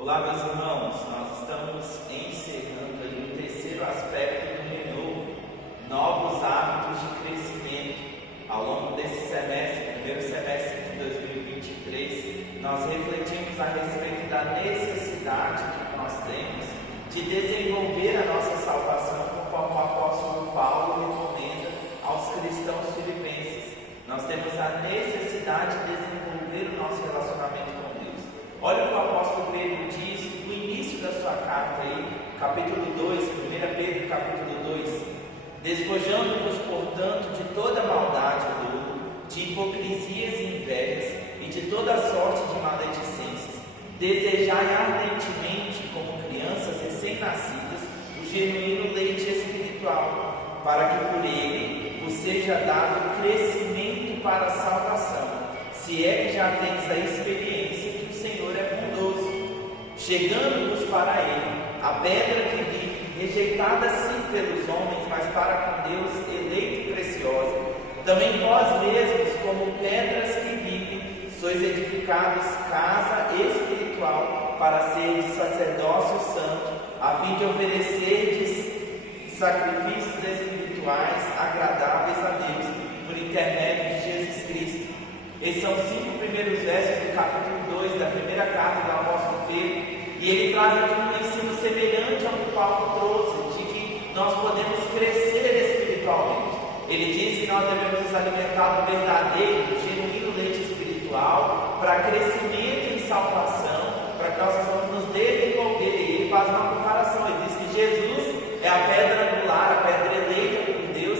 Olá, meus irmãos, nós estamos encerrando aí o terceiro aspecto do renovo, novos hábitos de crescimento. Ao longo desse semestre, primeiro semestre de 2023, nós refletimos a respeito da necessidade que nós temos de desenvolver a nossa salvação conforme o apóstolo Paulo recomenda aos cristãos filipenses. Nós temos a necessidade de desenvolver o nosso relacionamento com Deus. Olha o que o apóstolo Pedro diz no início da sua carta aí, capítulo 2, 1 Pedro capítulo 2. Despojando-vos, portanto, de toda maldade e dolo, de hipocrisias e invejas, e de toda sorte de maledicências, desejai ardentemente, como crianças recém-nascidas, o genuíno leite espiritual, para que por ele vos seja dado crescimento para a salvação, se é que já tens a experiência que o Senhor é bondoso, chegando-vos para ele, a pedra que vive, rejeitada sim pelos homens, mas para com Deus eleita e preciosa. Também vós mesmos, como pedras que vivem, sois edificados casa espiritual, para seres sacerdócio santo, a fim de oferecerdes sacrifícios espirituais agradáveis a Deus, por intermédio de Jesus Cristo. Esses são os 5 primeiros versos do capítulo 2 da primeira carta do apóstolo Pedro. E ele traz aqui um ensino semelhante ao que Paulo trouxe, de que nós podemos crescer espiritualmente. Ele diz que nós devemos nos alimentar do verdadeiro, genuíno leite espiritual, para crescimento em salvação, para que nós possamos nos desenvolver. E ele faz uma comparação, ele diz que Jesus é a pedra angular, a pedra eleita por Deus,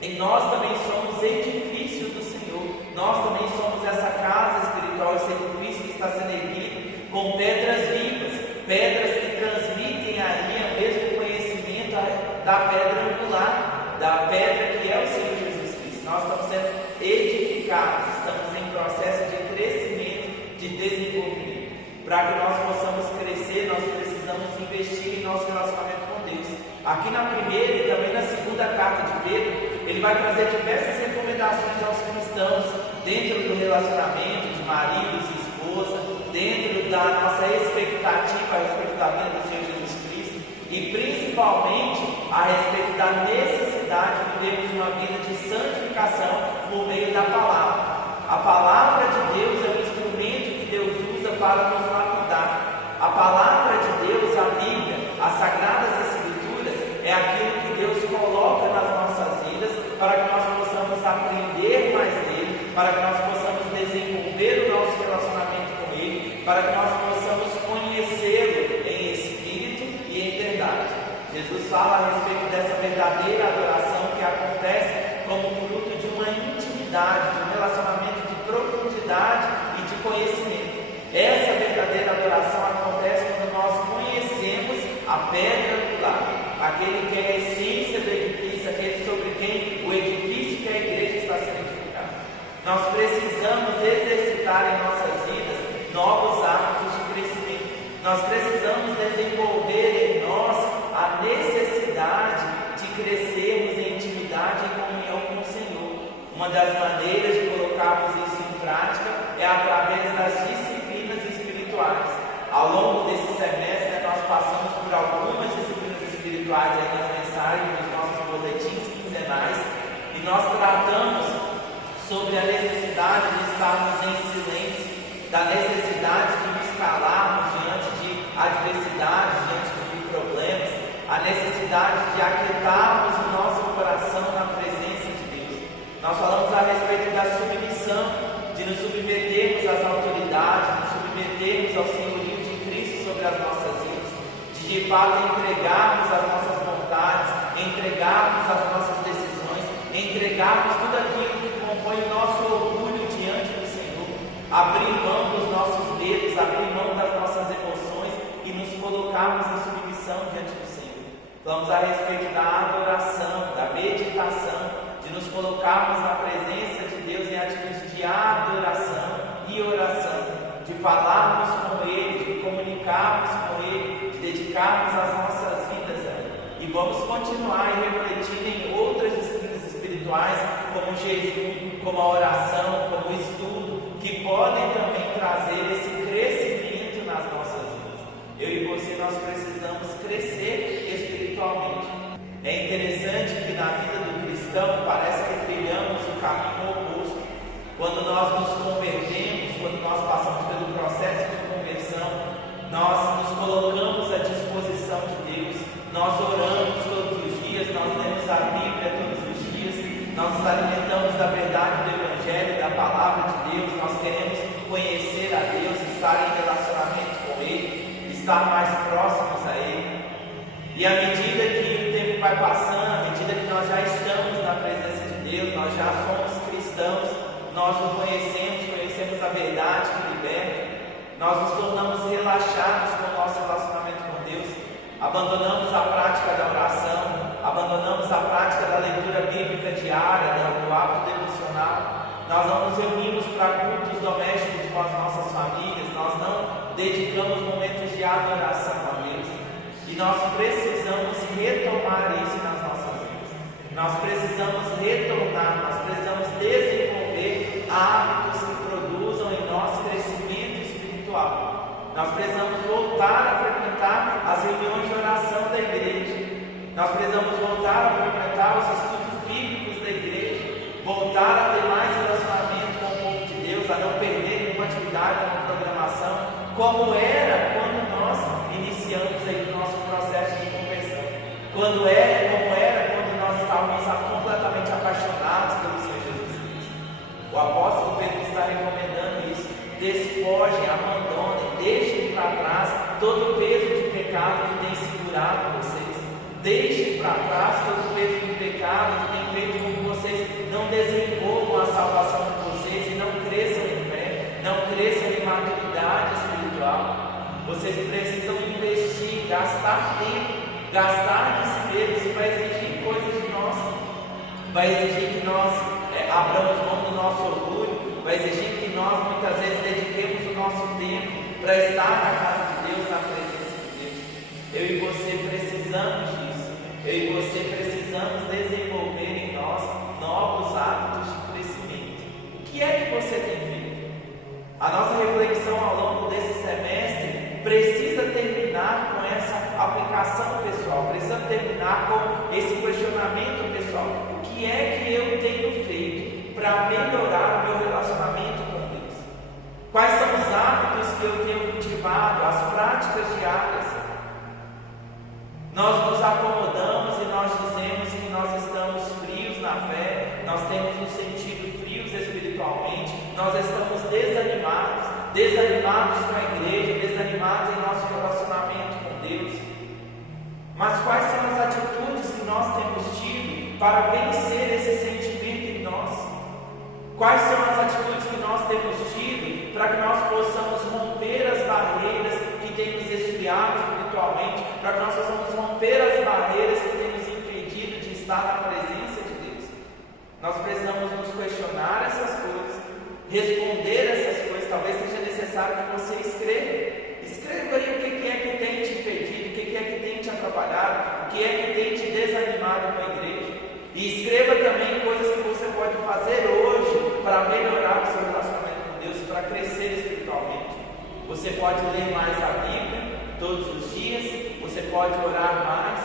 e nós também somos edifício do Senhor. Nós também somos essa casa espiritual, esse edifício que está sendo erguido com pedras vivas, pedras que transmitem aí o mesmo conhecimento da pedra angular, da pedra que é o Senhor Jesus Cristo. Nós estamos sendo edificados, estamos em processo de crescimento, de desenvolvimento. Para que nós possamos crescer, nós precisamos investir em nosso relacionamento com Deus. Aqui na primeira e também na segunda carta de Pedro, ele vai trazer diversas recomendações aos cristãos dentro do relacionamento de maridos e esposa, dentro da nossa expectativa a respeito da vida do Senhor Jesus Cristo e principalmente a respeito da necessidade de vivermos uma vida de santificação por meio da palavra. A palavra de Deus é um instrumento que Deus usa para nos lapidar. A palavra de Deus, a Bíblia, as Sagradas Escrituras, é aquilo que Deus coloca nas nossas vidas para que nós possamos aprender mais dele, para que nós possamos desenvolver o nosso relacionamento com ele, para que nós possamos conhecê-lo em espírito e em verdade. Jesus fala a respeito dessa verdadeira adoração que acontece como fruto de uma intimidade, de um relacionamento de profundidade e de conhecimento. Essa verdadeira adoração acontece quando nós conhecemos a pedra angular, aquele que é a essência do edifício, aquele sobre quem o edifício que a igreja está sendo edificada. Nós precisamos exercitar em nossas vidas novos hábitos de crescimento. Nós precisamos desenvolver em nós a necessidade de crescermos em intimidade e comunhão com o Senhor. Uma das maneiras de colocarmos isso em prática é através das disciplinas espirituais. Ao longo desse semestre, nós passamos por algumas disciplinas espirituais aí nas mensagens dos nossos boletins quinzenais e nós tratamos sobre a necessidade de estarmos em silêncio, da necessidade de nos calarmos diante de adversidades, diante de problemas, a necessidade de aquietarmos o nosso coração na presença de Deus. Nós falamos a respeito da submissão, de nos submetermos às autoridades, nos submetermos ao senhorio de Cristo sobre as nossas vidas, de fato entregarmos as nossas vontades, entregarmos as nossas decisões, entregarmos tudo aquilo que compõe o nosso orgulho diante do Senhor, abrir mão dos nossos medos, abrir mão das nossas emoções e nos colocarmos em submissão diante do Senhor. Falamos a respeito da adoração, da meditação, de nos colocarmos na presença de Deus em atitude de adoração e oração, de falarmos com Ele, de comunicarmos com Ele, de dedicarmos as nossas vidas a Ele. E vamos continuar e refletir em outras disciplinas espirituais, como o jejum, como a oração, como o estudo, que podem também trazer esse crescimento nas nossas vidas. É interessante que na vida do cristão parece que trilhamos o caminho oposto. Quando nós nos convertemos, quando nós passamos pelo processo de conversão, nós nos colocamos à disposição de Deus, nós oramos todos os dias, nós lemos a Bíblia todos os dias, nós nos alimentamos da verdade do Evangelho, da Palavra de Deus, nós queremos conhecer a Deus, estar em relacionamento com Ele, estar mais próximos a Ele. E à medida que o tempo vai passando, à medida que nós já estamos na presença de Deus, nós já somos cristãos, nós o conhecemos a verdade que liberta, nós nos tornamos relaxados com o nosso relacionamento com Deus, abandonamos a prática da oração, abandonamos a prática da leitura bíblica diária, do hábito devocional, nós não nos reunimos para cultos domésticos com as nossas famílias, nós não dedicamos momentos de adoração a Deus. E nós precisamos retomar isso nas nossas vidas. Nós precisamos retornar, nós precisamos desenvolver hábitos que produzam em nós crescimento espiritual. Nós precisamos voltar a frequentar as reuniões de oração da igreja. Nós precisamos voltar a frequentar os estudos bíblicos da igreja. Voltar a ter mais relacionamento com o povo de Deus, a não perder nenhuma atividade, nenhuma programação, como era quando nós iniciamos aí o nosso processo de conversão. Como era quando nós estávamos completamente apaixonados pelo Senhor Jesus Cristo. O apóstolo Pedro está recomendando isso. Despojem, abandonem, deixem para trás todo o peso de pecado que tem segurado vocês. Deixem para trás todo o peso de pecado que tem feito com que vocês não desenvolvam a salvação de vocês e não cresçam em fé, não cresçam em maturidade espiritual. Vocês precisam investir, gastar tempo, gastar despesas, vai exigir coisas de nós, vai exigir que nós abramos mão do nosso orgulho, vai exigir que nós muitas vezes dediquemos o nosso tempo para estar na casa de Deus, na presença de Deus. Eu e você precisamos disso, eu e você precisamos desenvolver em nós novos hábitos de crescimento. O que é que você tem feito? A nossa reflexão ao longo desse semestre precisa terminar com essa aplicação pessoal, precisa terminar com esse questionamento pessoal. O que é que eu tenho feito para melhorar o meu relacionamento com Deus? Quais são os hábitos que eu tenho cultivado, as práticas diárias? Nós nos acomodamos e nós dizemos que nós estamos frios na fé, nós temos nos sentido frios espiritualmente, nós estamos desanimados com a igreja, desanimados em nosso relacionamento com Deus. Mas quais são as atitudes que nós temos tido para vencer esse sentimento em nós? Quais são as atitudes que nós temos tido para que nós possamos romper as barreiras que têm nos esfriado espiritualmente, para que nós possamos romper as barreiras que têm nos impedido de estar na presença de Deus? Nós precisamos nos questionar essas coisas, responder essas coisas. Talvez seja necessário que você escreva aí o que é que tem te impedido, o que é que tem te atrapalhado, o que é que tem te desanimado com a igreja. E escreva também coisas que você pode fazer hoje para melhorar o seu relacionamento com Deus, para crescer espiritualmente. Você pode ler mais a Bíblia todos os dias, você pode orar mais,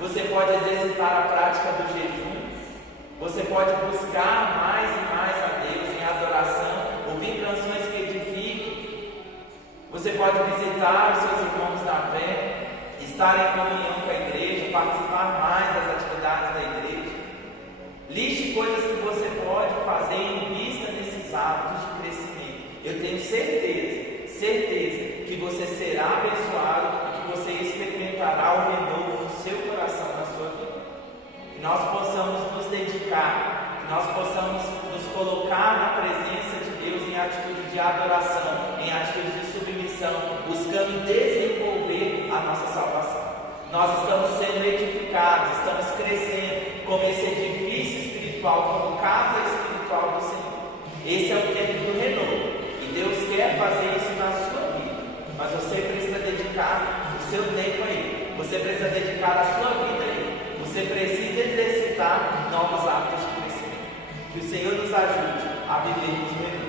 você pode exercitar a prática do jejum, você pode buscar mais e mais a Deus em adoração, ouvir canções que edifiquem. Você pode visitar os seus irmãos na fé, estar em comunhão com a igreja, participar mais das atividades da igreja. Liste coisas que você pode fazer em vista desses hábitos de crescimento. Eu tenho certeza que você será abençoado e que você experimentará o renovo no seu coração, na sua vida. Que nós possamos nos dedicar, que nós possamos nos colocar na presença de Deus em atitude de adoração, em atitude de submissão, buscando desenvolver a nossa salvação. Nós estamos sendo edificados, estamos crescendo como esse edifício espiritual, como casa espiritual do Senhor. Esse é o tempo do renovo, e Deus quer fazer isso na sua vida, mas você precisa dedicar o seu tempo a Ele, você precisa dedicar a sua vida a Ele, você precisa exercitar novos hábitos de crescimento. Que o Senhor nos ajude a vivermos o renovo.